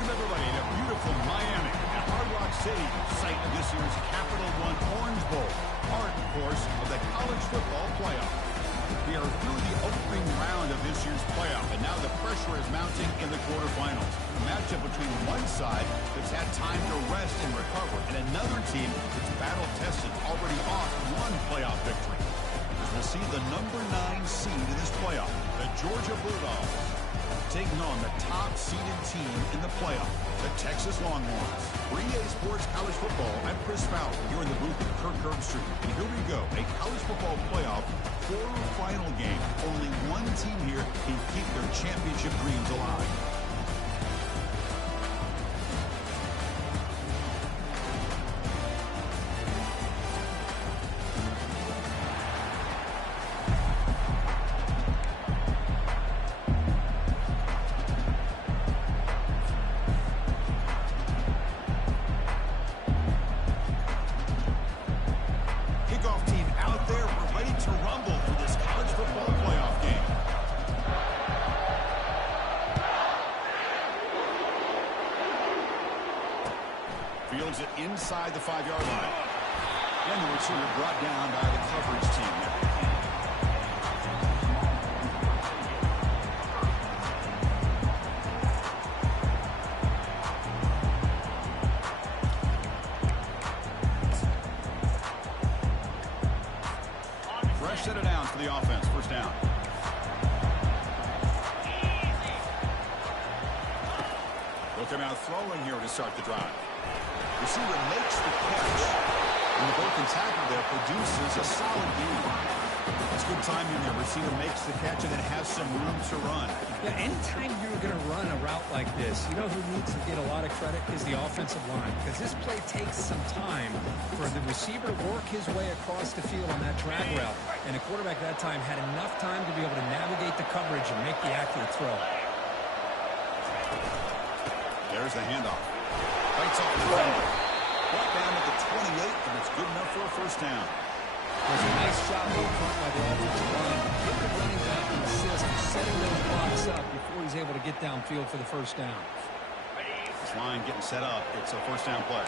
Welcome, everybody, to beautiful Miami at Hard Rock City, site of this year's Capital One Orange Bowl, part, of course, of the college football playoff. We are through the opening round of this year's playoff, and now the pressure is mounting in the quarterfinals. A matchup between one side that's had time to rest and recover, and another team that's battle-tested, already off one playoff victory. As we'll see the number 9 seed in this playoff, the Georgia Bulldogs, taking on the top-seeded team in the playoff, the Texas Longhorns. For EA Sports College Football, I'm Chris Fowler, here in the booth with Kirk Herbstreit. And here we go, a college football playoff quarterfinal game. Only one team here can keep their championship dreams alive. Fields it inside the 5-yard line. And the receiver brought down by the coverage team there. Fresh set of downs for the offense. First down. They'll come out throwing here to start the drive. Receiver makes the catch, and the broken tackle there produces a solid gain. It's good timing there. Receiver makes the catch and then has some room to run. Yeah, anytime you're going to run a route like this, you know who needs to get a lot of credit is the offensive line, because this play takes some time for the receiver to work his way across the field on that drag route, and the quarterback that time had enough time to be able to navigate the coverage and make the accurate throw. There's the handoff. Fights off the defender. Brought down at the 28, and it's good enough for a first down. There's a nice job up front by the offensive line. Give the running back an assist for setting those blocks up before he's able to get downfield for the first down. This line getting set up. It's a first down play.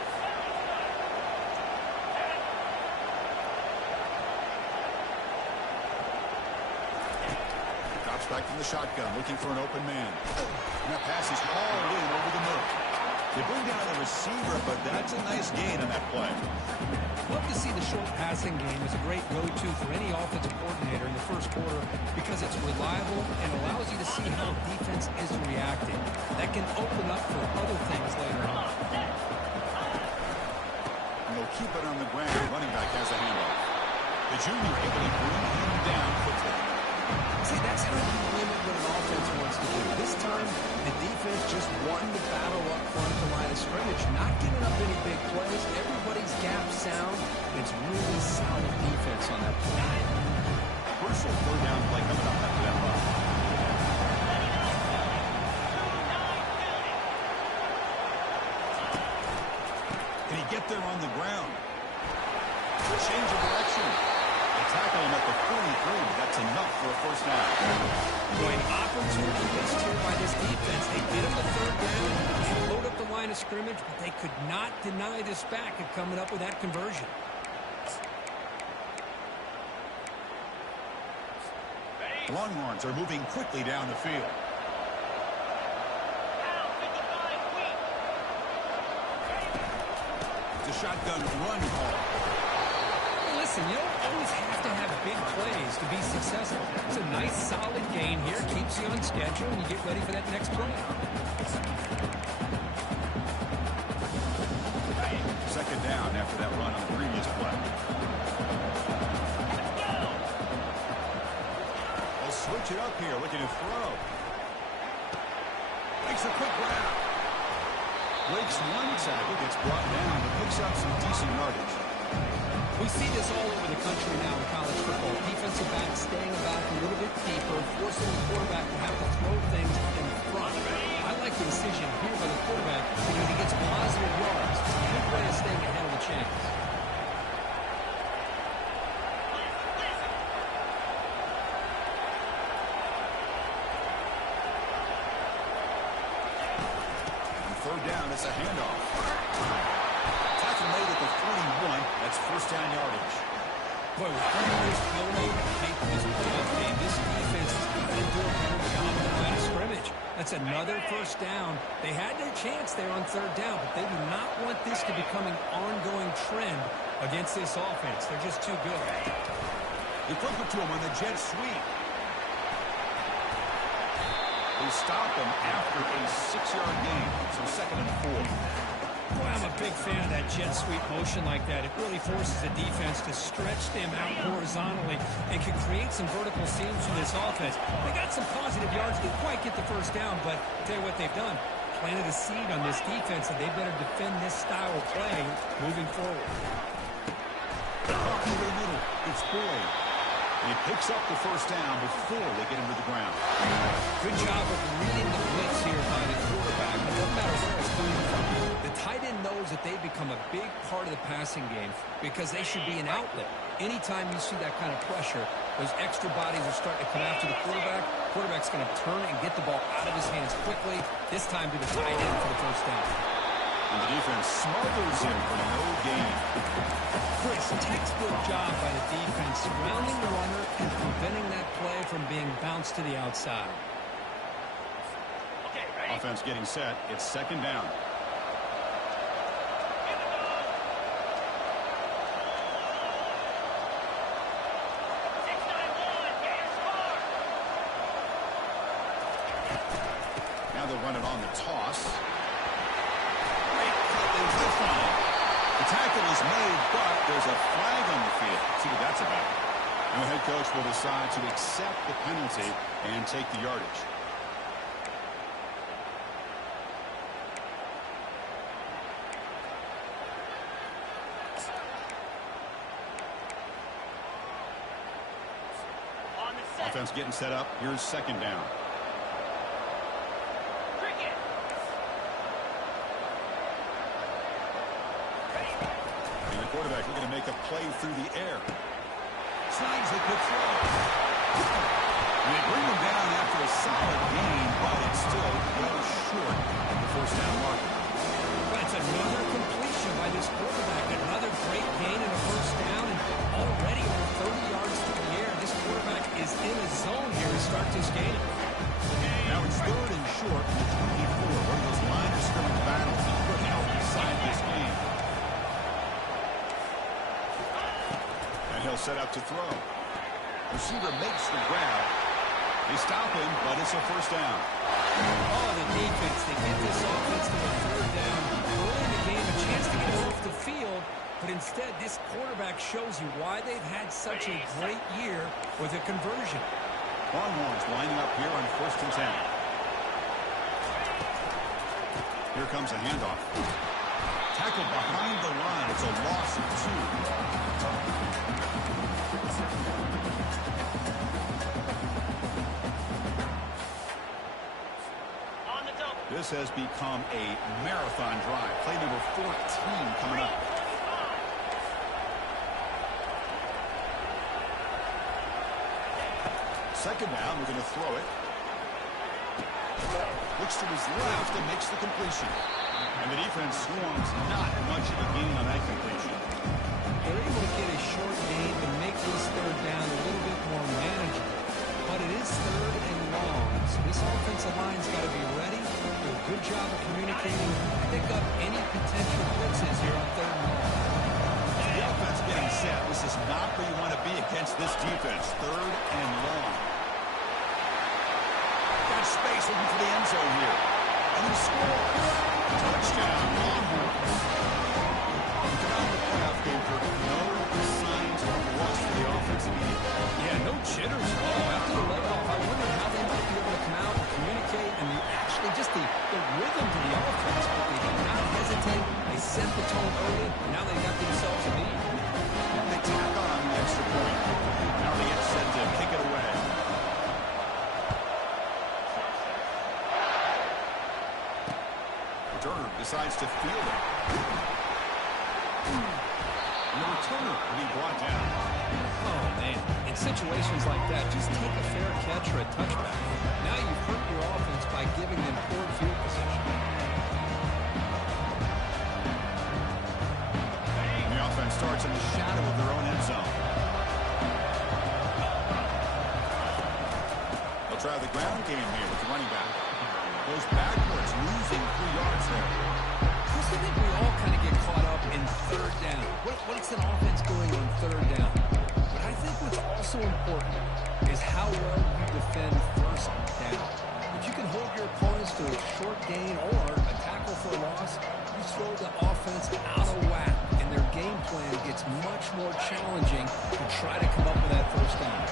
Drops back from the shotgun, looking for an open man. And that pass is hauled in over the middle. They bring down the receiver, but that's a nice gain on that play. Love to see the short passing game as a great go-to for any offensive coordinator in the first quarter because it's reliable and allows you to see how defense is reacting. That can open up for other things later on. And they'll keep it on the ground. Running back has a handoff. The junior able to bring him down quickly. See, that's how you limit what an offense wants to do. This time, the defense just won the battle up front at the line of scrimmage, not giving up any big plays. Everybody's gap sound. It's really solid defense on that play. Crucial third down play coming up after that run. Can he get there on the ground? Change of direction. Tackle him at the 43. That's enough for a first down. Going opportunity missed here by this defense. They get him the third down and load up the line of scrimmage, but they could not deny this back of coming up with that conversion. The Longhorns are moving quickly down the field. It's a shotgun run call. Listen, you don't always have to have big plays to be successful. It's a nice, solid gain here. Keeps you on schedule, and you get ready for that next play. Second down after that run on the previous play. They'll switch it up here, looking to throw. Makes a quick grab. Breaks one tackle, gets brought down, but picks up some decent yardage. We see this all over the country now in college football. Defensive backs staying back a little bit deeper, forcing the quarterback to have to throw things in front. I like the decision here by the quarterback because he gets positive yards. It's a good way of staying ahead of the chains. third down. It's a handoff. Tackle made at the 41. That's first down yardage. Boy, with 3 years building and making this playoff game, this defense has got to do a better job of the line of scrimmage. That's another first down. They had their chance there on third down, but they do not want this to become an ongoing trend against this offense. They're just too good. They flip it to him on the jet sweep. They stop him after a 6-yard gain, so 2nd and 4. Boy, I'm a big fan of that jet sweep motion like that. It really forces the defense to stretch them out horizontally and can create some vertical seams for this offense. They got some positive yards. Didn't quite get the first down, but I'll tell you what they've done. Planted a seed on this defense, and they better defend this style of play moving forward. Off to the middle. It's Boyd. And he picks up the first down before they get him to the ground. Good job of reading the blitz here by the quarterback. It doesn't matter where it's coming from. The tight end knows that they become a big part of the passing game because they should be an outlet. Anytime you see that kind of pressure, those extra bodies are starting to come after the quarterback. Quarterback's going to turn and get the ball out of his hands quickly, this time to the tight end for the first down. And the defense smothers him for no gain. Chris, textbook job by the defense, surrounding the runner and preventing that play from being bounced to the outside. Okay, ready? Offense getting set. It's 2nd down. Now they'll run it on the toss. The tackle is made, but there's a flag on the field. See what that's about. And the head coach will decide to accept the penalty and take the yardage. Offense getting set up. Here's 2nd down. Quarterback looking to make a play through the air. Signs they could throw. And they bring him down after a solid gain, but it's still well short of the first down marker. That's another completion by this quarterback. Another great gain in a first down, and already over 30 yards through the air. This quarterback is in a zone here to start this game. Now it's 3rd and short from the 24. One of those line of scrimmage battles that could help decide this game. He'll set up to throw. Receiver makes the grab. They stop him, but it's a first down. Oh, the defense. They get this offense to a 3rd down. Early in the game, a chance to get it off the field, but instead this quarterback shows you why they've had such a great year with a conversion. Longhorns lining up here on 1st and 10. Here comes a handoff. Tackled behind the line. It's a loss of 2. This has become a marathon drive. Play number 14 coming up. Second down, we're going to throw it. Looks to his left and makes the completion. And the defense swarms not much of a gain on that completion. They're able to get a short gain to make this 3rd down a little bit more manageable. But it is 3rd and long, so this offensive line's got to be ready. Do a good job of communicating, pick up any potential blitzes here on 3rd and long. The offense getting set. This is not where you want to be against this defense. 3rd and long. Got space looking for the end zone here. And he scores. Touchdown, Longhorns. Down the playoff game for no signs of rust for the offensive unit. Yeah, no jitters at all. After the layoff, I wonder how they might be able to come out and communicate and actually just the rhythm to the offense. But they did not hesitate. They set the tone early. Now they got themselves a lead. And they tack on the extra point. Now they get set to kick it away. Returner decides to field it. And the returner will be brought down. Oh, man. In situations like that, just take a fair catch or a touchback. Now you've hurt your offense by giving them poor field position. try the ground game here with the running back. Goes backwards, losing 3 yards there. Chris, I think we all kind of get caught up in third down. What's an offense doing on third down? But I think what's also important is how well you defend first down. If you can hold your opponents to a short gain or a tackle for a loss, you throw the offense out of whack, and their game plan gets much more challenging to try to come up with that first down.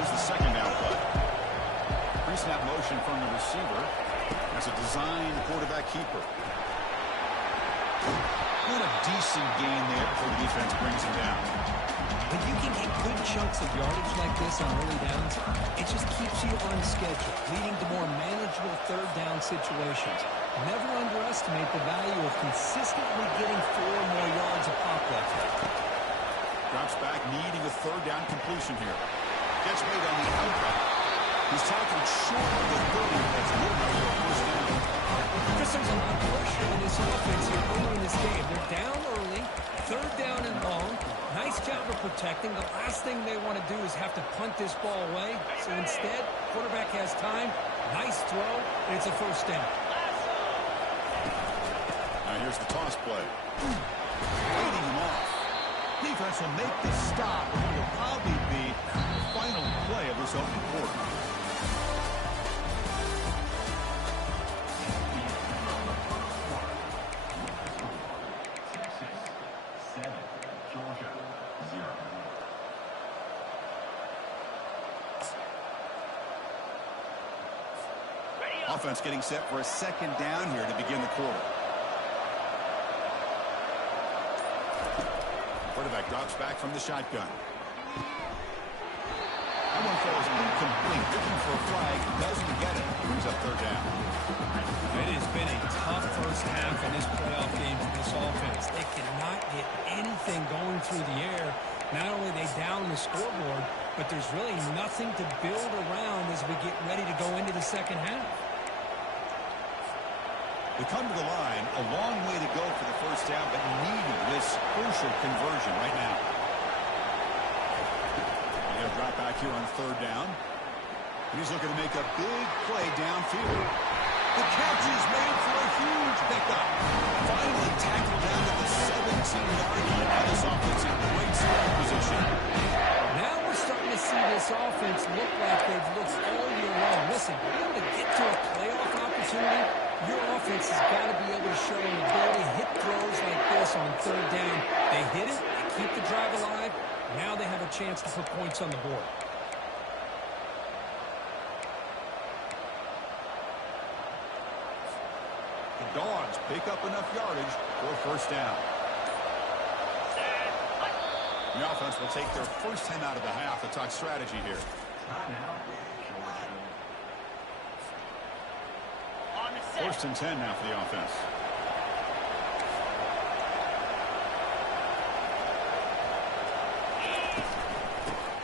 Here's the second down play. Pre-snap motion from the receiver. That's a design quarterback keeper. What a decent gain there before the defense brings him down. When you can get good chunks of yardage like this on early downs, it just keeps you on schedule, leading to more manageable third down situations. Never underestimate the value of consistently getting 4 more yards a pop like that. Drops back, needing a third down completion here. Gets made on the outright. He's tackled short of the 30. That's good enough for a first down. Because there's a lot of pressure on this offense here early in this game. They're down early, third down and long. Nice job of protecting. The last thing they want to do is have to punt this ball away. So instead, quarterback has time. Nice throw, and it's a first down. Now here's the toss play. Leading him off. Defense will make this stop. It will probably be the final play of this opening quarter. Offense getting set for a second down here to begin the quarter. Quarterback drops back from the shotgun. That one falls incomplete. Looking for a flag. Doesn't get it. Brings up third down. It has been a tough first half in this playoff game for this offense. They cannot get anything going through the air. Not only are they down the scoreboard, but there's really nothing to build around as we get ready to go into the second half. They come to the line, a long way to go for the first down, but needed this crucial conversion right now. They're going to drop back here on third down. He's looking to make a big play downfield. The catch is made for a huge pickup. Finally tackled down to the 17-yard line. Now this offense in great scoring position. Now we're starting to see this offense look like they've looked all year long. Listen, to be able to get to a playoff opportunity, your offense has got to be able to show an ability to hit throws like this on third down. They hit it, they keep the drive alive. Now they have a chance to put points on the board. The Dogs pick up enough yardage for first down. The offense will take their first 10 out of the half to talk strategy here. First and 10 now for the offense.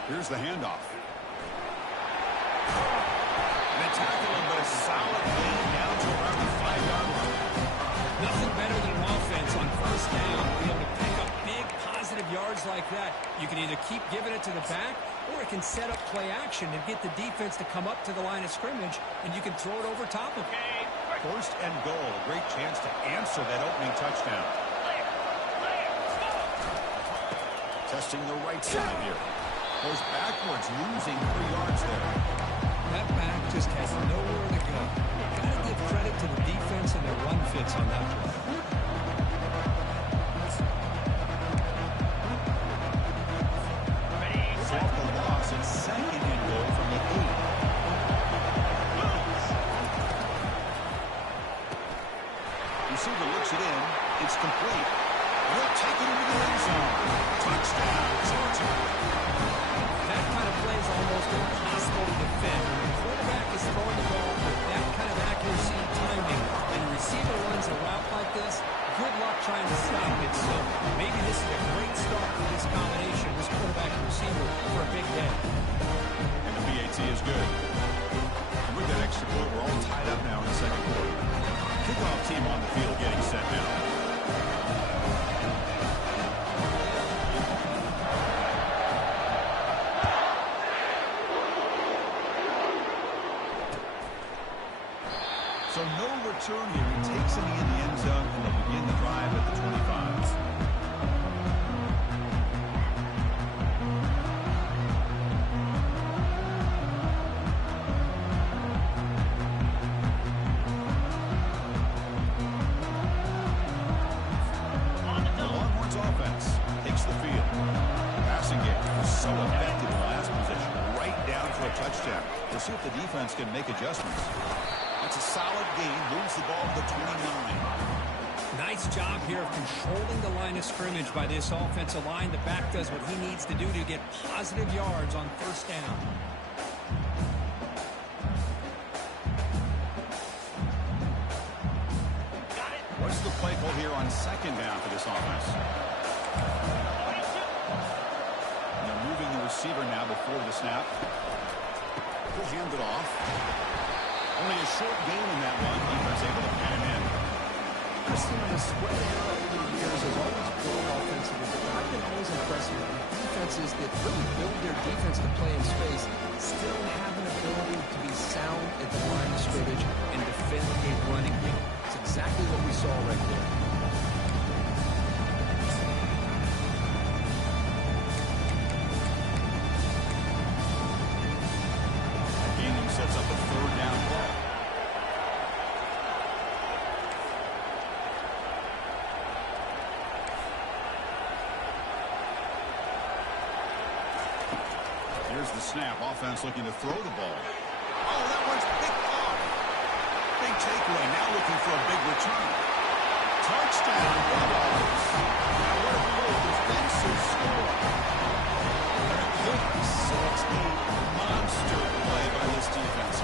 Here's the handoff. And they tackle him, but a solid gain down to around the 5-yard line. Nothing better than an offense on first down to be able to pick up big positive yards like that. You can either keep giving it to the back, or it can set up play action and get the defense to come up to the line of scrimmage, and you can throw it over top of it. First and goal, a great chance to answer that opening touchdown. Testing the right side here. Goes backwards, losing 3 yards there. That back just has nowhere to go. Got to give credit to the defense and their run fits on that play. Off the loss, it's second and goal from the 8. Receiver looks it in. It's complete. He'll take it into the end zone. Touchdown, Georgia. That kind of play is almost impossible to defend. When the quarterback is throwing the ball with that kind of accuracy and timing, and the receiver runs a route like this, good luck trying to stop it. So maybe this is a great start for this combination, this quarterback and receiver, for a big day. And the PAT is good. And with that extra point, we're all tied up now in the second quarter. Kickoff team on the field getting set now. return here. He takes a knee in the end zone, and they'll begin the drive at the 25. Touchdown. We'll see if the defense can make adjustments. That's a solid gain. Moves the ball to the 29. Nice job here of controlling the line of scrimmage by this offensive line. The back does what he needs to do to get positive yards on first down. What's the play call here on second down for this offense? And they're moving the receiver now before the snap. He'll hand it off. Only a short gain in that one. Defense able to pan him in. Preston, the spread era over the years has always grown offensively, but I've been always impressed with defenses that really build their defense to play in space, still have an ability to be sound at the line of scrimmage and defend a running game. It's exactly what we saw right there. Sets up a third down play. Here's the snap. Offense looking to throw the ball. Oh, that one's picked off. Big takeaway. Now looking for a big return. Touchdown. Now what a great defensive score. That's a monster play by this defense.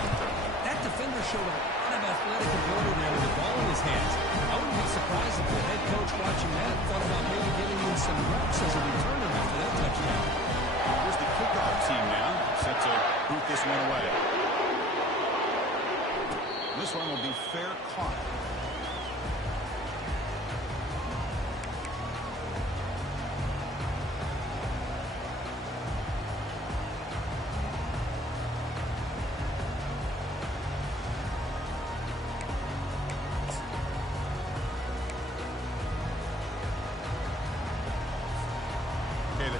That defender showed a lot of athletic ability there with the ball in his hands. I wouldn't be surprised if the head coach watching that thought about maybe giving him some reps as a returner after that touchdown. Here's the kickoff team now, set to boot this one away. This one will be fair caught.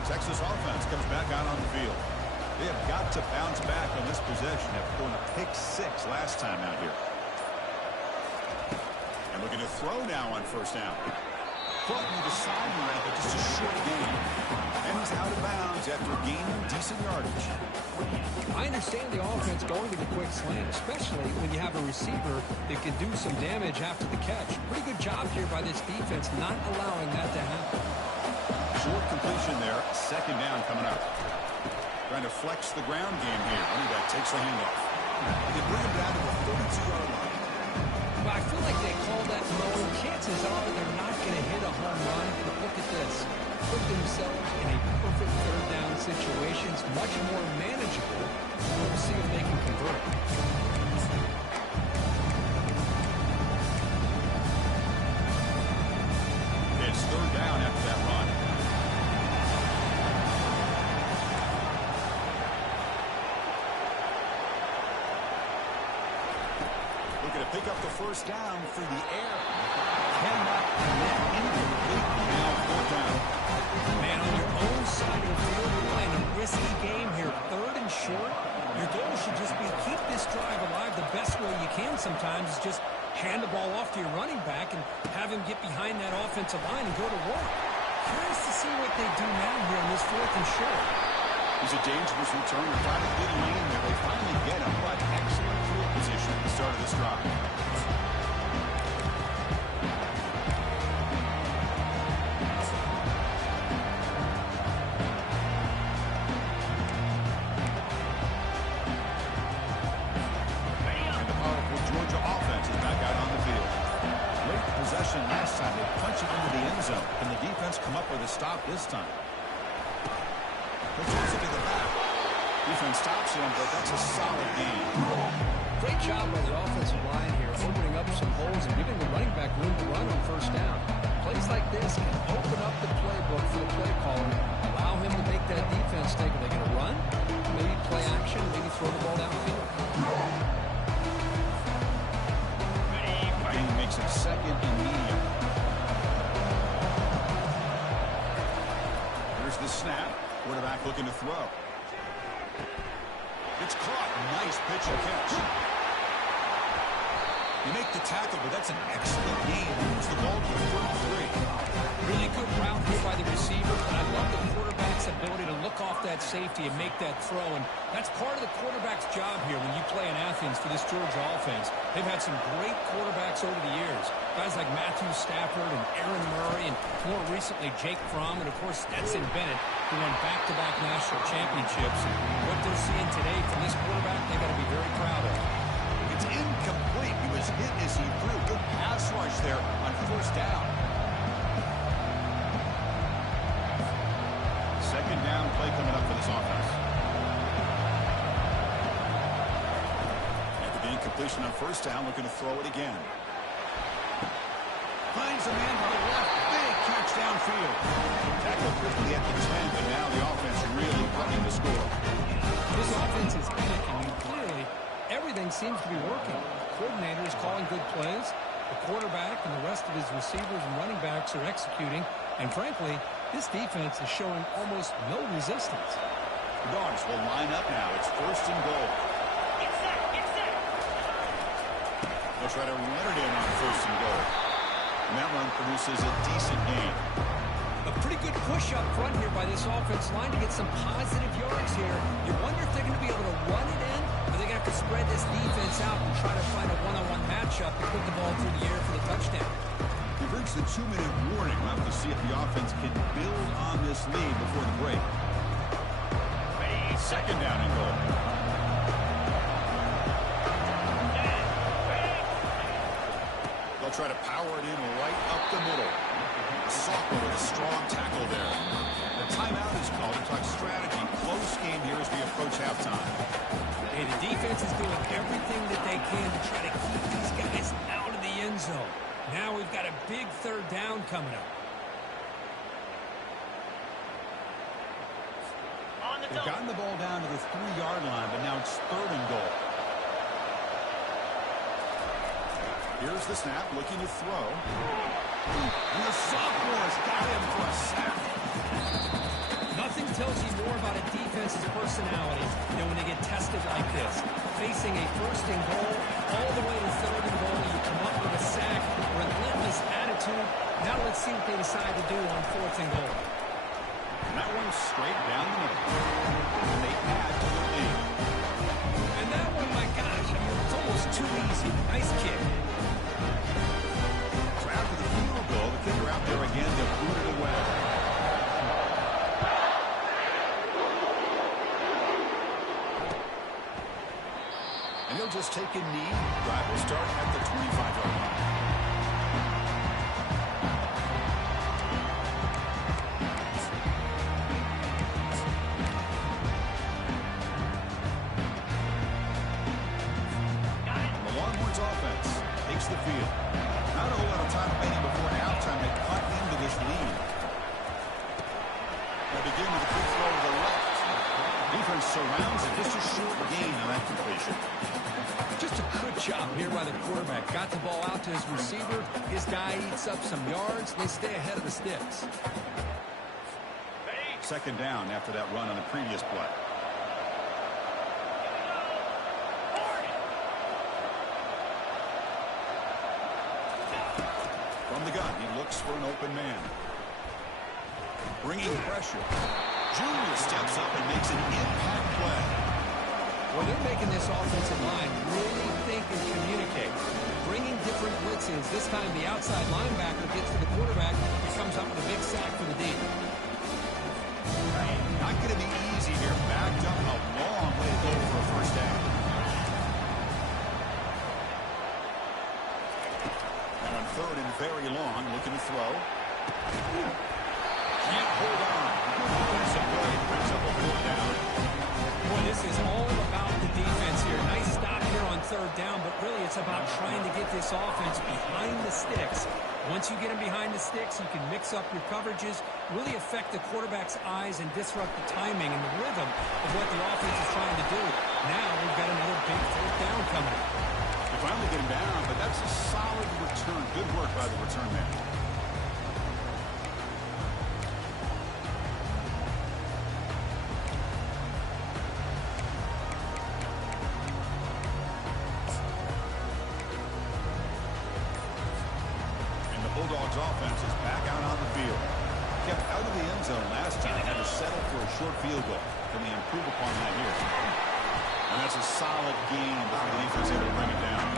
Texas offense comes back out on the field. They have got to bounce back on this possession after going a pick six last time out here. And looking to throw now on first down. Caught near the sideline, but just a short gain. And he's out of bounds after gaining decent yardage. I understand the offense going to the quick slant, especially when you have a receiver that can do some damage after the catch. Pretty good job here by this defense not allowing that to happen. Short completion there. Second down coming up. Trying to flex the ground game here. Running back takes the handoff. They bring him down to the 32-yard line. But I feel like they call that knowing chances are they're not going to hit a home run. But look at this. Put themselves in a perfect third down situation. It's much more manageable. We'll see if they can convert. It's third down after that run. Looking to pick up the first down through the air. Cannot connect, incomplete. Now fourth down. Man, on your own side of the field, you're playing a risky game here. Third and short. Your goal should just be keep this drive alive the best way you can sometimes is just hand the ball off to your running back and have him get behind that offensive line and go to work. Curious to see what they do now here on this fourth and short. He's a dangerous returner. Got a good lane there. They finally get him, but excellent field position at the start of this drive. And the powerful Georgia offense is back out on the field. Great possession last time. They punch it into the end zone. Can the defense come up with a stop this time? Throws it to the back. Defense stops him, but that's a solid game. Great job by the offensive line here, opening up some holes and giving the running back room to run on first down. Plays like this can open up the playbook for the play caller, allow him to make that defense think, are they going to run? Maybe play action, maybe throw the ball downfield. Looks like second and medium. Here's the snap. Quarterback looking to throw. It's caught. Nice pitch and catch. You make the tackle, but that's an excellent gain. Moves the ball to 33. Really good route here by the receiver, but I love the quarterback's ability to look off that safety and make that throw. And that's part of the quarterback's job here when you play in Athens for this Georgia offense. They've had some great quarterbacks over the years. Guys like Matthew Stafford and Aaron Murray, and more recently Jake Fromm, and of course Stetson Bennett, who won back-to-back national championships. And what they're seeing today from this quarterback, they got to be very proud of. It's incomplete. He was hit as he threw. Good pass rush there on first down. Second down play coming up for this offense. After the incompletion on first down, looking to throw it again. Finds a man to the left. Big catch downfield. Tackle quickly at the 10, but now the offense really running the score. This offense is clicking, and clearly everything seems to be working. The coordinator is calling good plays. The quarterback and the rest of his receivers and running backs are executing. And frankly, this defense is showing almost no resistance. The Dogs will line up now. It's first and goal. They'll try to run it in on first and goal. And that run produces a decent gain. A pretty good push up front here by this offense line to get some positive yards here. You wonder if they're going to be able to run it in, or they're going to have to spread this defense out and try to find a one-on-one matchup to put the ball through the air for the touchdown. We've reached the 2-minute warning. We'll have to see if the offense can build on this lead before the break. Second down and goal. They'll try to power it in right up the middle. Sophomore with a strong tackle there. The timeout is called to talk strategy. Close game here as we approach halftime. Hey, the defense is doing everything that they can to try to keep these guys out of the end zone. Now we've got a big third down coming up. They've gotten the ball down to the 3-yard line, but now it's third and goal. Here's the snap, looking to throw. And the sophomore's got him for a sack. Nothing tells you more about a defense's personality than when they get tested like this. Facing a first and goal, all the way to third and goal, you come up with a sack, relentless attitude. Now let's see what they decide to do on fourth and goal. And that one's straight down the middle. And they add to the lead. And that one, my gosh, I mean, it's almost too easy. Nice kick. After the field goal, the kicker out there again to boot it away. And he'll just take a knee. Drive will start at the 25-yard line. The Longhorns offense takes the field. Not a whole lot of time remaining before halftime. They cut into this lead. They begin with a quick throw to the left. Defense surrounds it. Just a short gain on that completion. Just a good job here by the quarterback. Got the ball out to his receiver. His guy eats up some yards. They stay ahead of the sticks. Second down after that run on the previous play. From the gun, he looks for an open man. Bringing pressure. Junior steps up and makes an impact play. Well, they're making this offensive line really think and communicate. Bringing different blitzes. This time the outside linebacker gets to the quarterback and comes up with a big sack for the D. Not going to be easy here. Backed up a long way to go for a first down. And on third and very long, looking to throw. Can't hold on. Good defensive play. Brings up a fourth down. Boy, this is all about the defense here. Nice stop here on third down, but really it's about trying to get this offense behind the sticks. Once you get them behind the sticks, you can mix up your coverages, really affect the quarterback's eyes and disrupt the timing and the rhythm of what the offense is trying to do. Now we've got another big fourth down coming up. They finally get him down, but that's a solid return Good work by the return man. And the Bulldogs offense is back out on the field. Kept out of the end zone last time. Had to settle for a short field goal. Can they improve upon that here? And that's a solid game before the defense able to bring it down.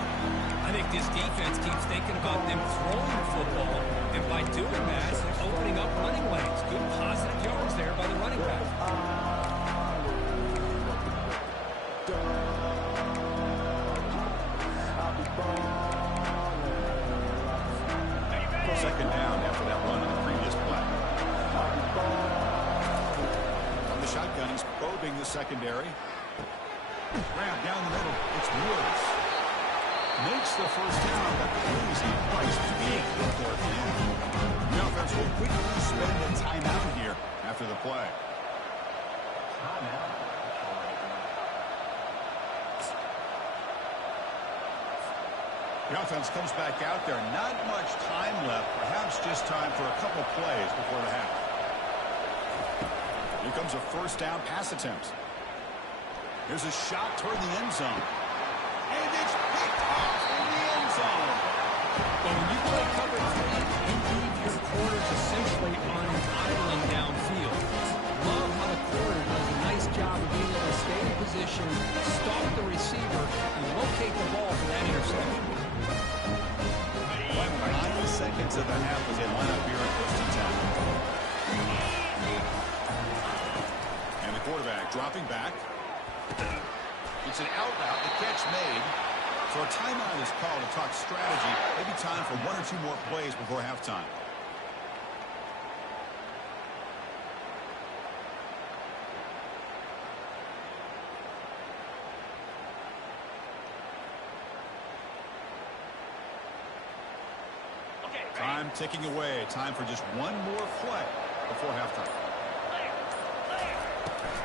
I think this defense keeps thinking about them throwing the football, and by doing that, they're opening up running lanes. Good positive yards there by the running back. Second down after that run on the previous play. From the shotgun, he's probing the secondary. Grab down the middle. It's Woods. Makes the first down, but crazy price being for it. The offense will quickly spend a timeout here after the play. The offense comes back out there. Not much time left. Perhaps just time for a couple plays before the half. Here comes a first down pass attempt. Here's a shot toward the end zone. And it's picked off in the end zone. Well, when you play cover three, you leave your corners essentially on an island downfield. Love how the corner does a nice job of being able to stay in position, stalk the receiver, and locate the ball for that interception. 9 seconds of the half as they line up here at first and 10. And the quarterback dropping back. It's an out route. The catch made. So a timeout is called to talk strategy. Maybe time for 1 or 2 more plays before halftime. Time ticking away. Time for just 1 more play before halftime.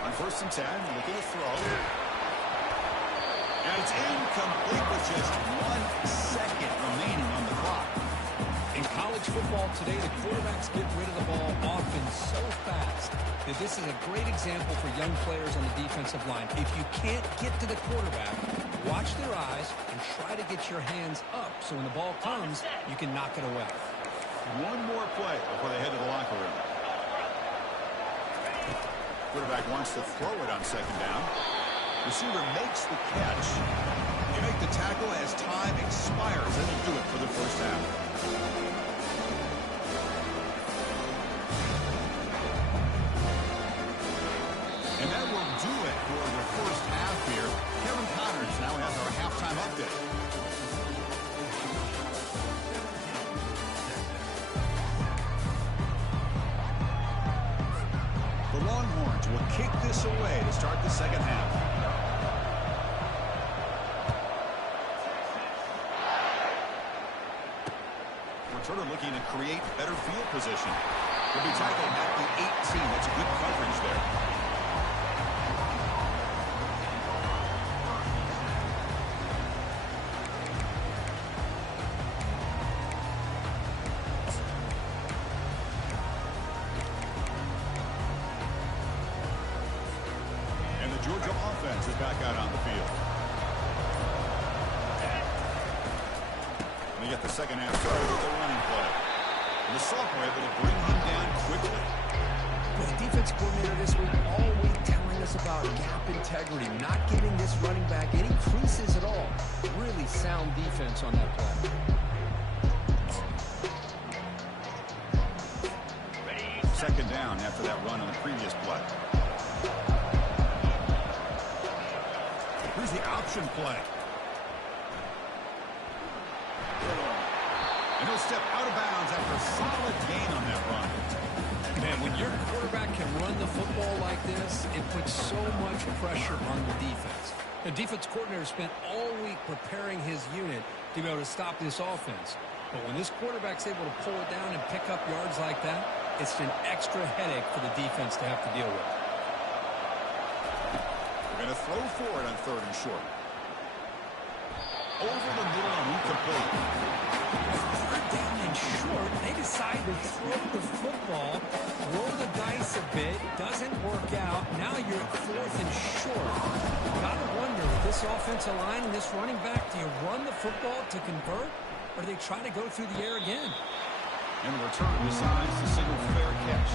On first and 10, looking to throw. And it's incomplete with just 1 second remaining on the clock. In college football today, the quarterbacks get rid of the ball often so fast that this is a great example for young players on the defensive line. If you can't get to the quarterback, watch their eyes and try to get your hands up so when the ball comes, you can knock it away. 1 more play before they head to the locker room. Quarterback wants to throw it on second down. Receiver makes the catch. You make the tackle as time expires. That'll do it for the first half. And that will do it for the first half here. Kevin Connors now has our halftime update. The Longhorns will kick this away to start the second half. Returner looking to create better field position. Will be tackled at the 18. That's a good coverage there. And the Georgia offense is back out on the field. And we get the second half started with the running play. And the sophomore able to bring him down quickly. The defense coordinator this week all week telling us about gap integrity, not giving this running back any creases at all. Really sound defense on that play. Second down after that run on the previous play. Here's the option play. And he'll step out of bounds after a solid gain on that run. Man, when your quarterback can run the football like this, it puts so much pressure on the defense. The defense coordinator spent all week preparing his unit to be able to stop this offense. But when this quarterback's able to pull it down and pick up yards like that, it's an extra headache for the defense to have to deal with. We're going to throw for it on third and short. Over the middle and incomplete. to throw the football, roll the dice a bit, doesn't work out. Now you're at 4th and short. Gotta wonder, with this offensive line and this running back, do you run the football to convert, or do they try to go through the air again? And the return decides the single fair catch.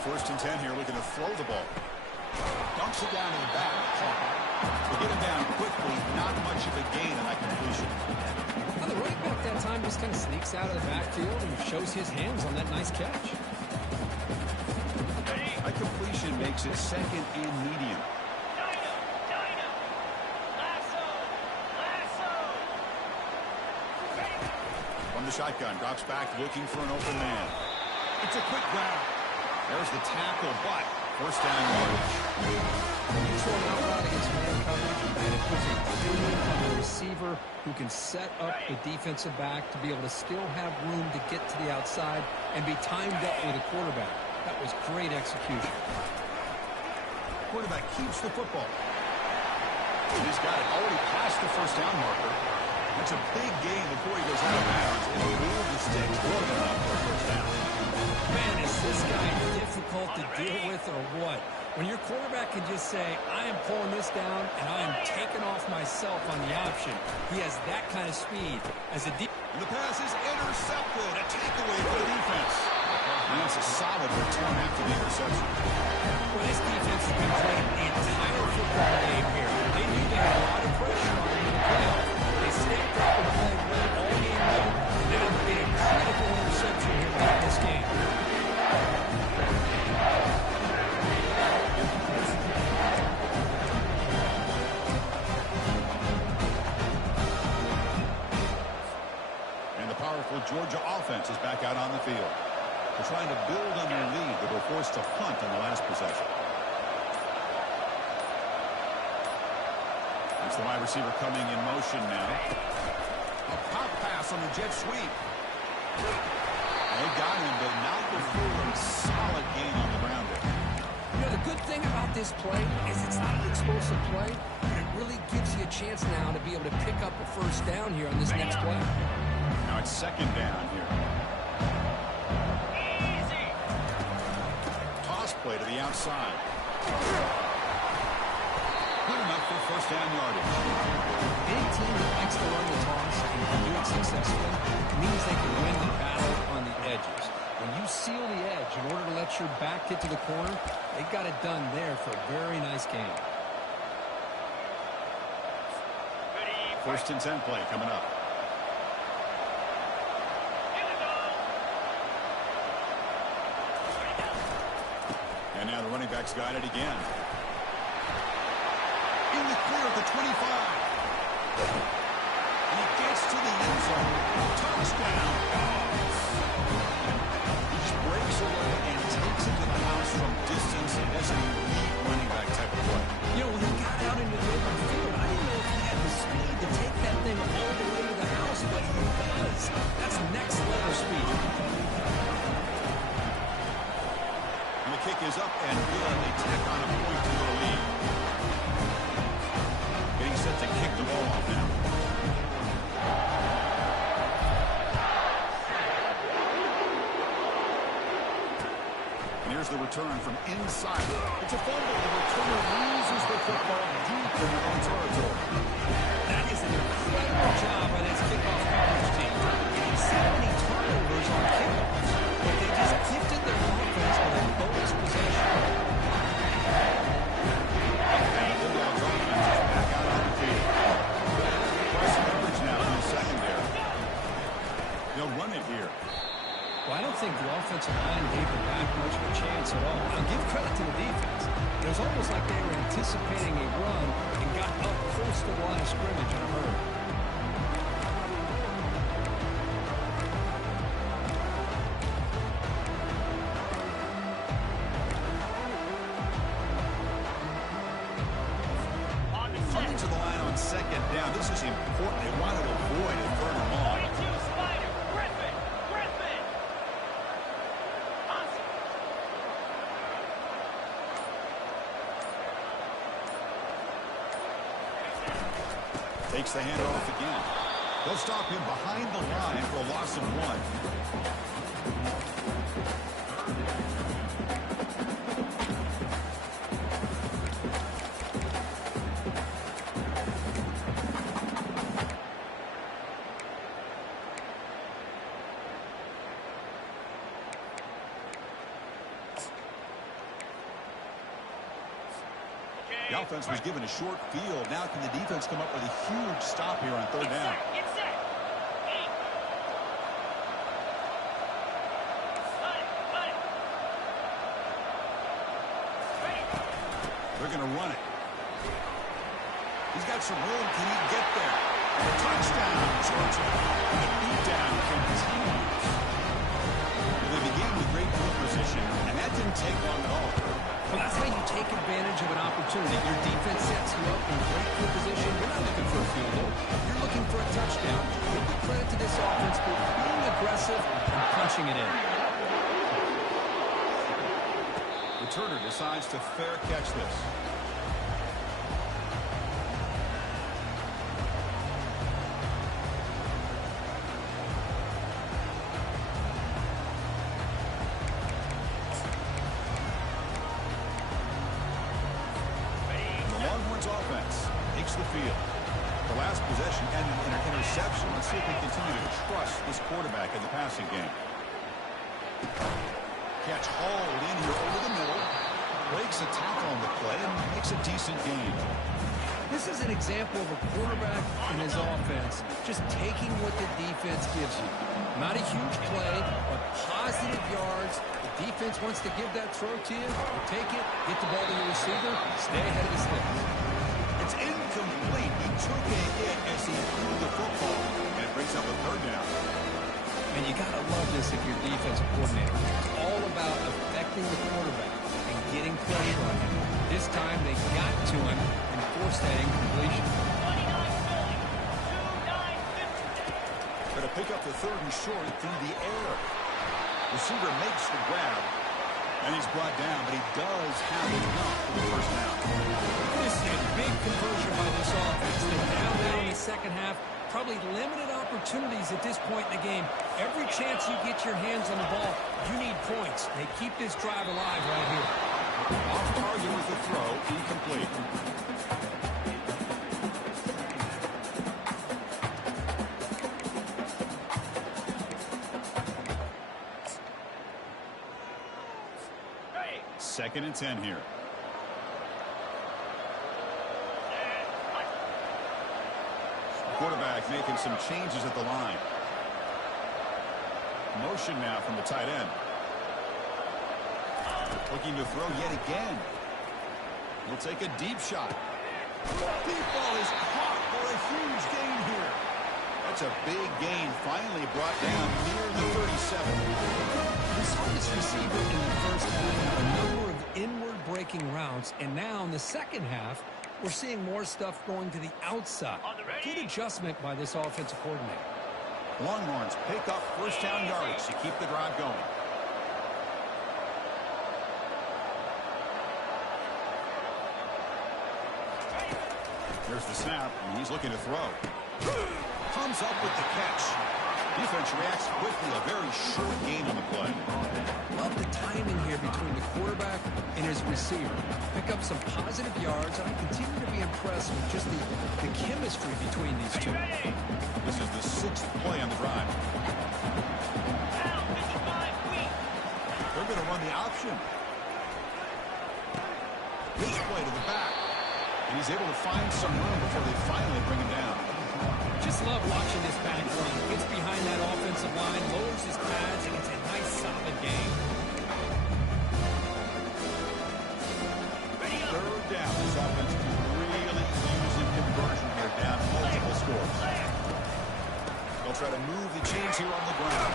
First and 10 here, looking to throw the ball. Dunks it down in the back. To get him down quickly, not much of a gain on that completion. Well, the running back that time just kind of sneaks out of the backfield and shows his hands on that nice catch. That completion makes it 2nd and medium. From the shotgun, drops back, looking for an open man. It's a quick grab. There's the tackle, but first down yardage. When you throw an outright against man coverage, and it puts a premium on the receiver who can set up the defensive back to be able to still have room to get to the outside and be timed up with a quarterback. That was great execution. Quarterback keeps the football. He's got it already past the first down marker. That's a big gain before he goes out of bounds. And he moved the sticks more than enough for a first down. Man, is this guy difficult to deal with or what? When your quarterback can just say, I am pulling this down and I am taking off myself on the option. He has that kind of speed. As a and the pass is intercepted. A takeaway for the defense. And that's a solid return after the interception. Well, this defense has been playing the entire football game here. They knew they had a lot of pressure on them in the playoff. They stepped up and played well all game long. Now they made a critical interception here in this game. Powerful Georgia offense is back out on the field. They're trying to build on their lead. They were forced to punt on the last possession. That's the wide receiver coming in motion now. A pop pass on the jet sweep. They got him, but not before a solid gain on the ground there. You know, the good thing about this play is it's not an explosive play, but it really gives you a chance now to be able to pick up a first down here on this next play. Now it's second down here. Easy. Toss play to the outside. Good enough for first down yardage. Any team that likes to run the toss and can do it successfully means they can win the battle on the edges. When you seal the edge in order to let your back get to the corner, they got it done there for a very nice game. First and 10 play coming up. And now the running back's got it again. In the clear at the 25. And he gets to the end zone. Touchdown. He just breaks away and takes it to the house from distance. And that's an elite running back type of play. You know, when he got out into the open field, I didn't know if he had the speed to take that thing all the way to the house, but he does. That's next level speed. Kick is up and good. They tack on a point to the lead. Getting set to kick the ball off now. And here's the return from inside. It's a fumble. The returner loses the football deep in their own territory. That is an incredible job by this kickoff coverage team. Getting so many turnovers on kickoffs, but they just gifted their offense with a bonus possession. And the Bulldogs offense is back out on the field. Press coverage now in the secondary. They'll run it here. Well, I don't think the offensive line gave the back much of a chance at all. I'll give credit to the defense. It was almost like they were anticipating a run and got up close to the line of scrimmage in a hurry. important. They wanted to avoid a third and long. 22, Spider, Griffin, Griffin. Awesome. Takes the handoff again. They'll stop him behind the line for a loss of 1. The offense was given a short field. Now can the defense come up with a huge stop here on third down? Get set. 8. Cut it. Ready. They're going to run it. He's got some room. Can he get there? Touchdown, Georgia. The beatdown continues. They began with great field position, and that didn't take long at all. Well, that's how you take advantage of an opportunity. Your defense sets you up in great field position. You're not looking for a field goal. You're looking for a touchdown. Give the credit to this offense for being aggressive and punching it in. Returner decides to fair catch this. The field. The last possession ended in an interception. Let's see if they continue to trust this quarterback in the passing game. Catch hauled in here over the middle. Breaks a tackle on the play and makes a decent gain. This is an example of a quarterback and his offense just taking what the defense gives you. Not a huge play, but positive yards. The defense wants to give that throw to you. You take it, get the ball to your receiver, stay ahead of the sticks. It's incomplete. He took a hit as he threw the football, and it brings up a third down. And you got to love this if you're defensive coordinator. It's all about affecting the quarterback and getting pressure on him. This time they got to him and forced that incompletion. 29-50. Going to pick up the third and short through the air. Receiver makes the grab, and he's brought down, but he does have enough for the first down. This is a big conversion by this offense. They're down there in the second half. Probably limited opportunities at this point in the game. Every chance you get your hands on the ball, you need points. They keep this drive alive right here. Off target with the throw, incomplete. Second and 10 here. Quarterback making some changes at the line. Motion now from the tight end. Looking to throw yet again. He'll take a deep shot. Deep ball is caught for a huge gain here. That's a big gain, finally brought down near the 37. We saw this receiver in the first half have a number of inward breaking routes, and now in the second half, we're seeing more stuff going to the outside. Good adjustment by this offensive coordinator. Longhorns pick up first down yardage to keep the drive going. There's the snap, and he's looking to throw. Comes up with the catch. Defense reacts quickly, a very short gain on the play. Love the timing here between the quarterback and his receiver. Pick up some positive yards, and I continue to be impressed with just the chemistry between these two. This is the 6th play on the drive. They're going to run the option. This play to the back. And he's able to find some room before they finally bring him down. Just love watching this back run. Gets behind that offensive line, lowers his pads, and it's a nice, solid game. Third down. This offense can really use a conversion here, down multiple scores. They'll try to move the chains here on the ground.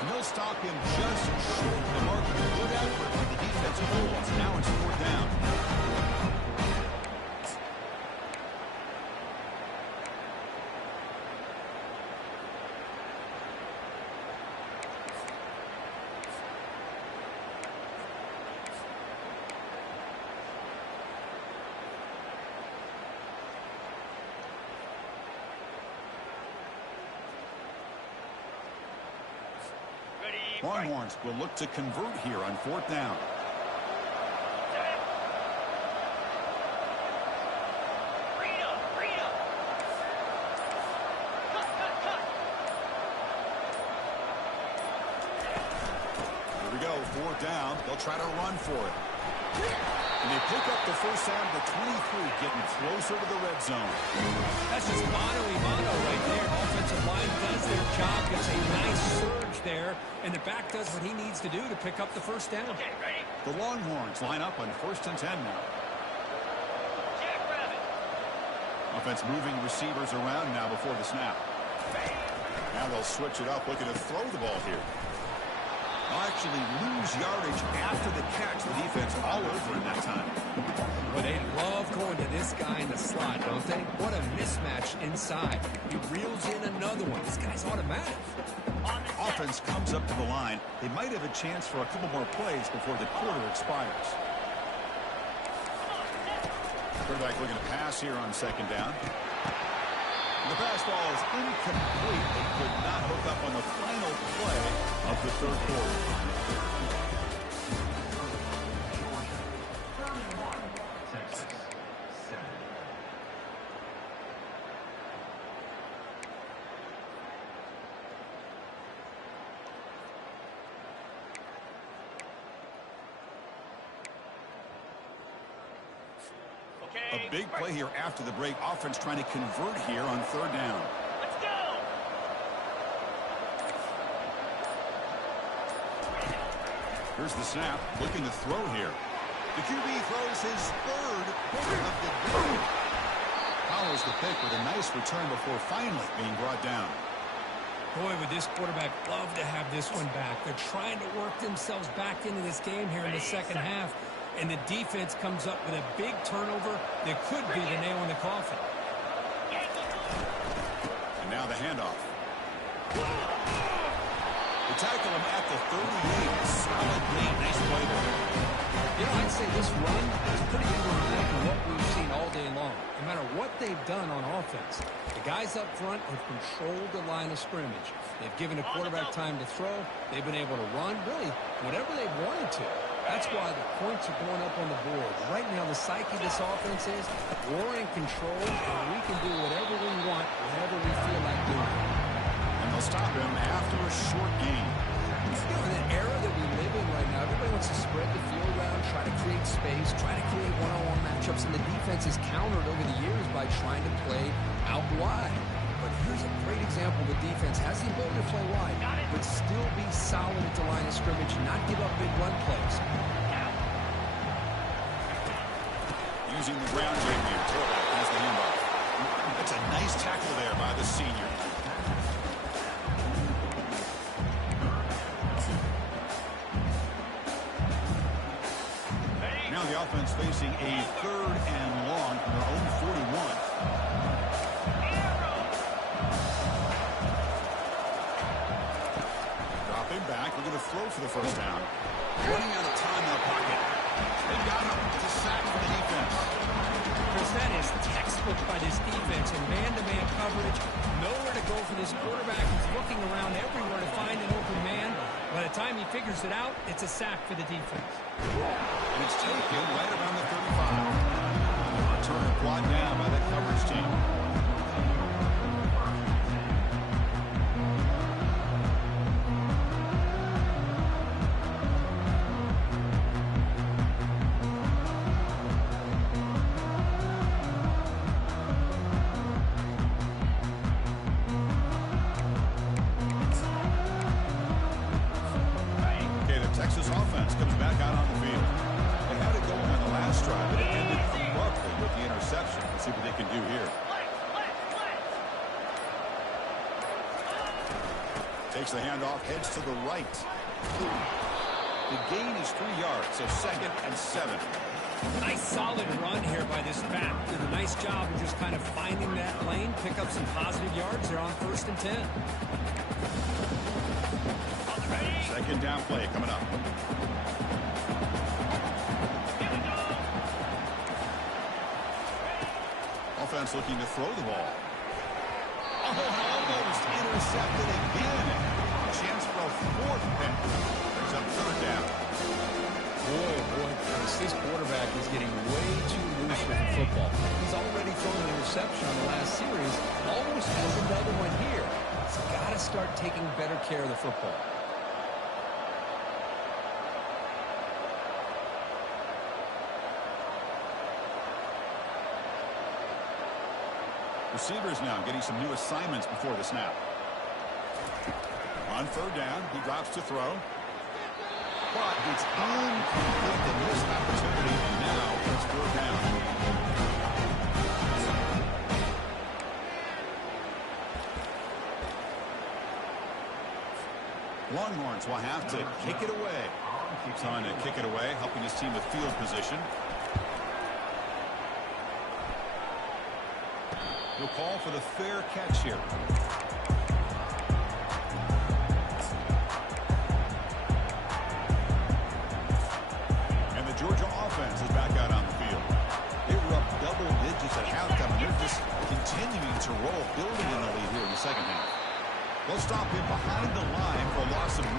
And they'll stop him just short of the mark. Good effort by the defensive holds. Now it's fourth down. Longhorns will look to convert here on 4th down. Here we go, 4th down. They'll try to run for it. And they pick up the first down to 23, getting closer to the red zone. That's just mano-a-mano right there. Offensive line does their job, gets a nice surge there, and the back does what he needs to do to pick up the first down. Okay, ready? The Longhorns line up on 1st and 10 now. Jackrabbit. Offense moving receivers around now before the snap. Now they'll switch it up, looking to throw the ball here. They'll actually lose yardage after the catch. The defense all over in that time. Well, they love going to this guy in the slot, don't they? What a mismatch inside. He reels in another one. This guy's automatic. Offense comes up to the line. They might have a chance for a couple more plays before the quarter expires. Quarterback looking to pass here on 2nd down. The pass ball is incomplete. They could not hook up on the final play of the 3rd quarter. A big play here after the break. Offense trying to convert here on 3rd down. Let's go. Here's the snap. Looking to throw here. The QB throws his 3rd pick of the day. Follows the pick with a nice return before finally being brought down. Boy, would this quarterback love to have this one back. They're trying to work themselves back into this game here in the second half. And the defense comes up with a big turnover that could be the nail in the coffin. And now the handoff. They tackle him at the 38. Solid gain. Nice play there. You know, I'd say this run is pretty emblematic of what we've seen all day long. No matter what they've done on offense, the guys up front have controlled the line of scrimmage. They've given the quarterback time to throw. They've been able to run, really, whatever they've wanted to. That's why the points are going up on the board. Right now, the psyche of this offense is we're in control, and we can do whatever we want, whenever we feel like doing it. And they'll stop him after a short gain. You know, in the era that we live in right now, everybody wants to spread the field around, try to create space, try to create one-on-one matchups, and the defense is countered over the years by trying to play out wide. But here's a great example. The defense has the ability to play wide, but still be solid at the line of scrimmage and not give up big run plays. Using the ground game here. Quarterback has the handoff. That's a nice tackle there by the senior. Now the offense facing a 3rd and long from their own 41. Dropping back, we're going to throw for the first down. Running out of time in the pocket. They got him. It's a sack for the defense. Chris, that is textbook by this defense in man-to-man coverage. Nowhere to go for this quarterback. He's looking around everywhere to find an open man. By the time he figures it out, it's a sack for the defense. And it's taken right around the 35. Turner brought down by the coverage team. Texas offense comes back out on the field. They had it going on the last drive, but it ended abruptly with the interception. Let's see what they can do here. Takes the handoff, heads to the right. The gain is 3 yards, so 2nd and 7. Nice solid run here by this back. Did a nice job of just kind of finding that lane, pick up some positive yards. They're on 1st and 10. 2nd down play coming up. Offense looking to throw the ball. Oh, almost intercepted again. A chance for a Fourth and brings up third down. Boy, Chris, this quarterback is getting way too loose with the football. He's already thrown an interception on the last series, almost has another one here. He's got to start taking better care of the football. Receivers now getting some new assignments before the snap. On third down, he drops to throw. But it's incomplete, the missed opportunity, and now it's fourth down. Longhorns will have to kick it away. Keeps on to kick it away, helping his team with field position. He'll call for the fair catch here. And the Georgia offense is back out on the field. They were up double digits at halftime, and they're just continuing to roll, building in the lead here in the second half. They'll stop him behind the line for a loss of 1.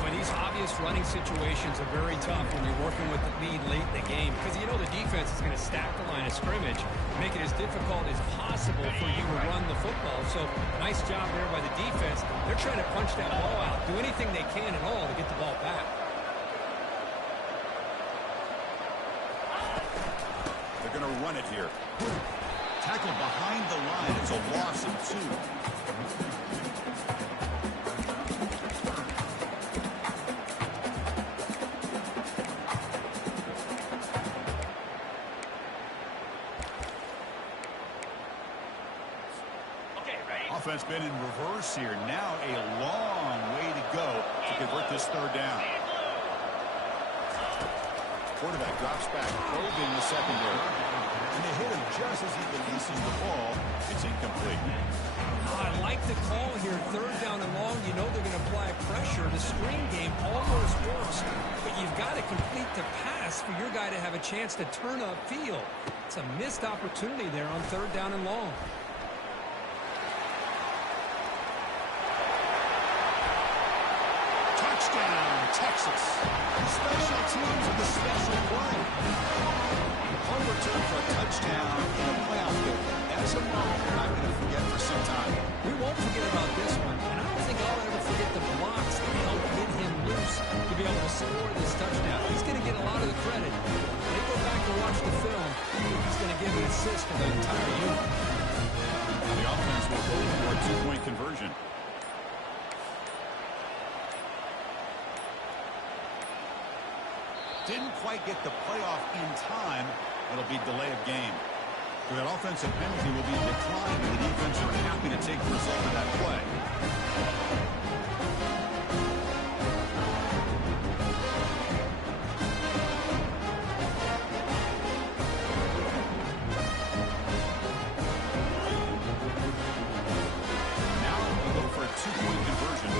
When these obvious running situations are very tough when you're working with the lead late in the game, because you know the defense is going to stack the line of scrimmage, make it as difficult as possible for you to run the football. So nice job there by the defense. They're trying to punch that ball out, do anything they can at all to get the ball back. They're going to run it here. Tackle behind the line. It's a loss of 2. Offense been in reverse here. Now a long way to go to convert this third down. Quarterback drops back, probing the secondary. And they hit him just as he releases the ball. It's incomplete. I like the call here. Third down and long. You know they're going to apply pressure. The screen game almost works, but you've got to complete the pass for your guy to have a chance to turn upfield. It's a missed opportunity there on third down and long. Touchdown, Texas. The special teams of the special play. Home return for a touchdown in a playoff game. That's a moment we're not going to forget for some time. We won't forget about this one, and I don't think I'll ever forget the blocks that helped get him loose to be able to score this touchdown. He's going to get a lot of the credit. When they go back to watch the film, he's going to give an assist to the entire unit. The offense will go for a two-point conversion. Didn't quite get the playoff in time. It'll be delay of game. So that offensive penalty will be declined, and the defense are happy to take the result of that play. Now we'll go for a two-point conversion.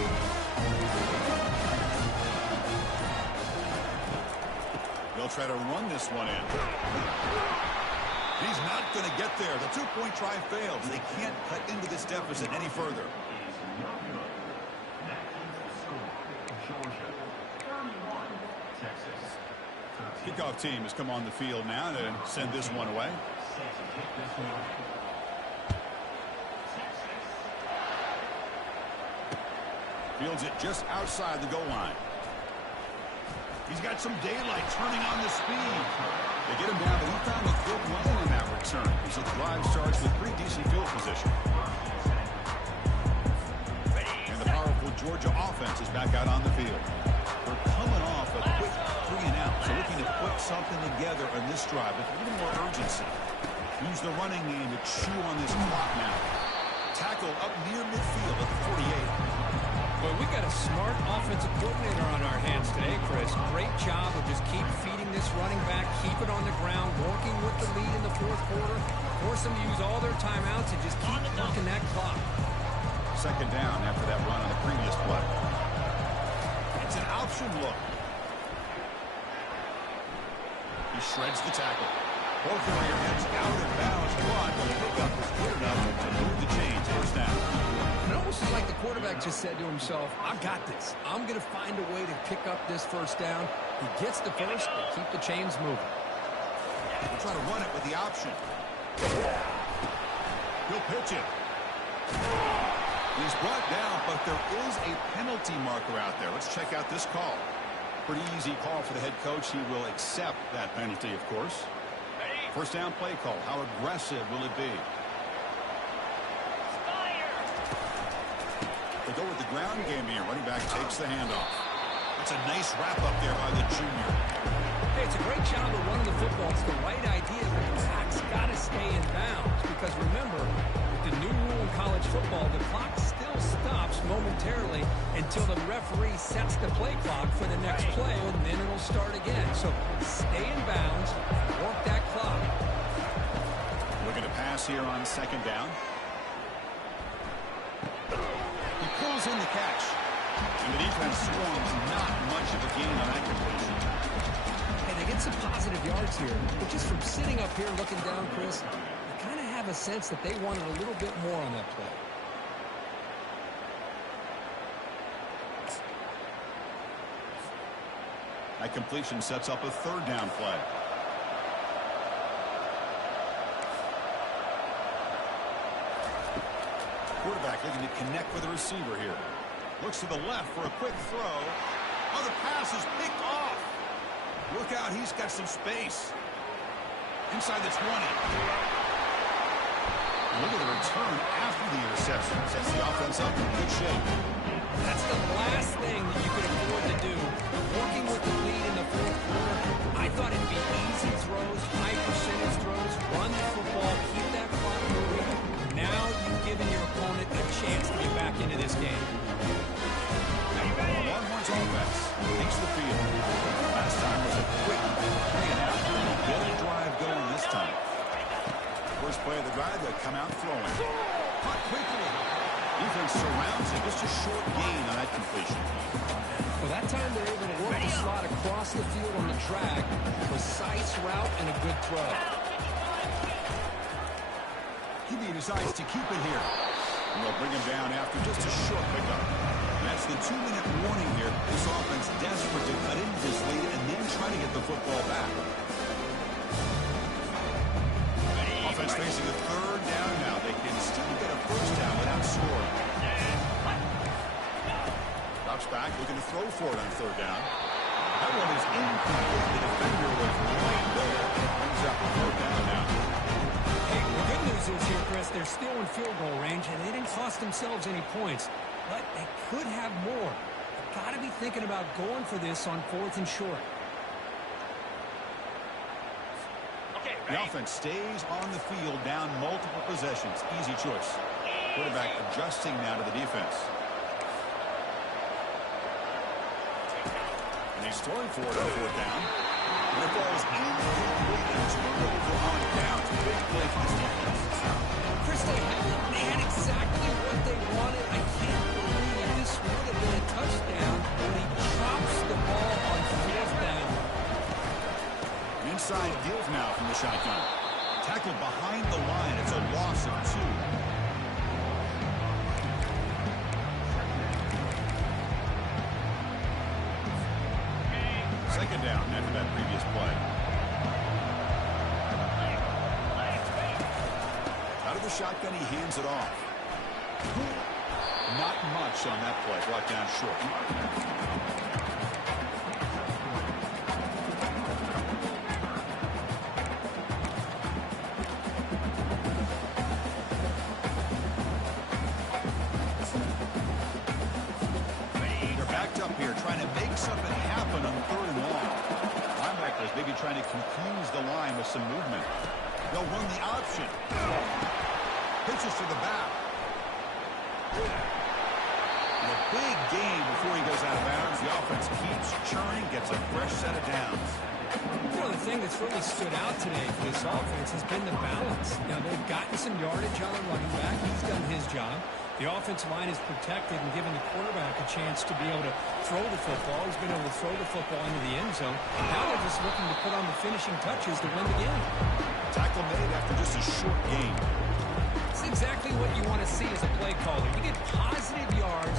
They'll try to run this one in. He's not going to get there. The two-point try fails. They can't cut into this deficit any further. Kickoff team has come on the field now to send this one away. Fields it just outside the goal line. He's got some daylight turning on the speed. They get him down, but he found a good lane in that return. As the drive starts with pretty decent field position. And the powerful Georgia offense is back out on the field. They're coming off a quick 3 and out, so looking to put something together on this drive with a little more urgency. Use the running game to chew on this clock now. Tackle up near midfield at the 48. Well, we got a smart offensive coordinator on our hands today, Chris. Great job of just keep feeding this running back, keep it on the ground, working with the lead in the fourth quarter, force them to use all their timeouts, and just keep working that clock. Second down after that run on the previous play. It's an option look. He shreds the tackle. Both Warrior heads out of bounds, but the pickup is good enough to move the chains. First down. It almost is like the quarterback quarterback just said to himself, I've got this. I'm going to find a way to pick up this first down. He gets the first, and keep the chains moving. We'll try to run it with the option. He'll pitch it. He's brought down, but there is a penalty marker out there. Let's check out this call. Pretty easy call for the head coach. He will accept that penalty, of course. First down play call. How aggressive will it be? They go with the ground game here. Running back takes the handoff. That's a nice wrap up there by the junior. Hey, it's a great job of running the football. It's the right idea, but the back's got to stay in bounds. Because remember, with the new rule in college football, the clock still stops momentarily until the referee sets the play clock for the next play, and then it'll start again. So stay in bounds, work that clock. Looking to pass here on second down. He pulls in the catch. And the defense swarms, not much of a gain on that completion. Hey, they get some positive yards here, but just from sitting up here looking down, Chris, I kind of have a sense that they wanted a little bit more on that play. That completion sets up a third down play. Quarterback looking to connect with the receiver here. Looks to the left for a quick throw. Oh, the pass is picked off. Look out, he's got some space. Inside the 20. Look at the return after the interception. Sets the offense up in good shape. That's the last thing that you could afford to do. Working with the lead in the fourth quarter, I thought it'd be easy throws, high percentage throws, run the football, keep that clock moving. Now you've given your opponent a chance to get back into this game. Longhorns offense takes the field. Last time was a quick 3-and-out. Get a drive going this time. First play of the drive, they come out throwing. Caught quickly. Defense surrounds it. Just a short gain on that completion. Well, that time they're able to work the slot across the field on the drag. Precise route and a good throw. He decides to keep it here. And they'll bring him down after just a short pickup. That's the 2-minute warning here. This offense desperate to cut into this lead and then try to get the football back. Offense facing a third down now. They can still get a first down without scoring. Drops back, looking to throw for it on third down. That one is incomplete. The defender was right there. Brings up a third down now. Hey, the good news is here, Chris, they're still in field goal range, and they didn't cost themselves any points. But they could have more. They've got to be thinking about going for this on fourth and short. The offense stays on the field, down multiple possessions. Easy choice. Quarterback adjusting now to the defense. And he's throwing for it on fourth down. And the ball is incomplete and turnover on downs. Big play for this defense. Chris, they had exactly what they wanted. I can't believe this would have been a touchdown when he drops the ball on fourth down. Inside deals now from the shotgun. Tackled behind the line. It's a loss of 2. Second down after that previous play. Out of the shotgun, he hands it off. Not much on that play. Brought down short. Something happen on third and long. Linebackers maybe trying to confuse the line with some movement. They'll run the option. Pitches to the back. And a big gain before he goes out of bounds. The offense keeps churning, gets a fresh set of downs. You know, the thing that's really stood out today for this offense has been the balance. Now, they've gotten some yardage on the running back. He's done his job. The offensive line is protected and given the quarterback a chance to be able to throw the football. He's been able to throw the football into the end zone. Now they're just looking to put on the finishing touches to win the game. Tackle made after just a short gain. It's exactly what you want to see as a play caller. You get positive yards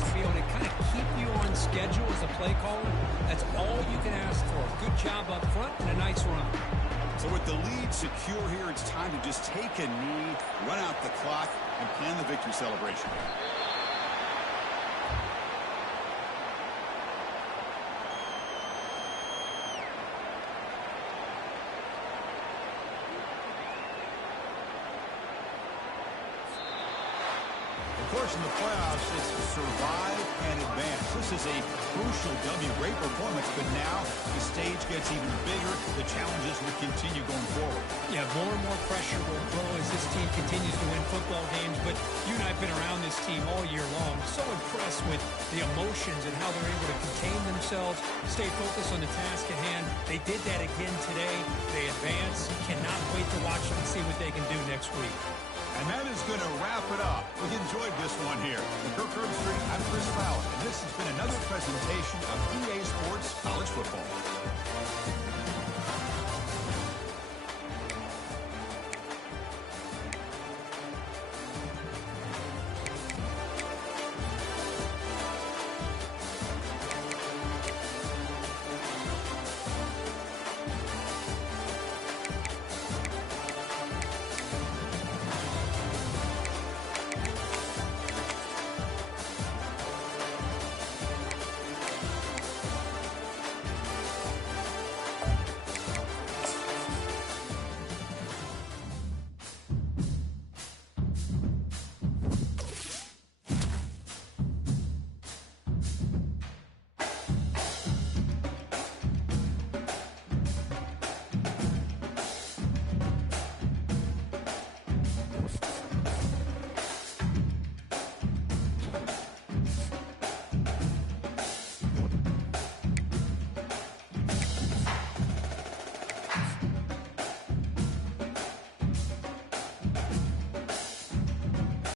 keep you on schedule as a play caller, that's all you can ask for. Good job up front and a nice run. So with the lead secure here, it's time to just take a knee, run out the clock, and plan the victory celebration. Of course, in the playoffs, it's survive and advance. This is a crucial W. Great performance, but now the stage gets even bigger. The challenges will continue going forward. Yeah, more and more pressure will grow as this team continues to win football games, but you and I have been around this team all year long. So impressed with the emotions and how they're able to contain themselves, stay focused on the task at hand. They did that again today. They advance. Cannot wait to watch them and see what they can do next week. And that is going to wrap it up. We enjoyed this one here. For Kirk Herbstreit, I'm Chris Fowler, and this has been another presentation of EA Sports College Football.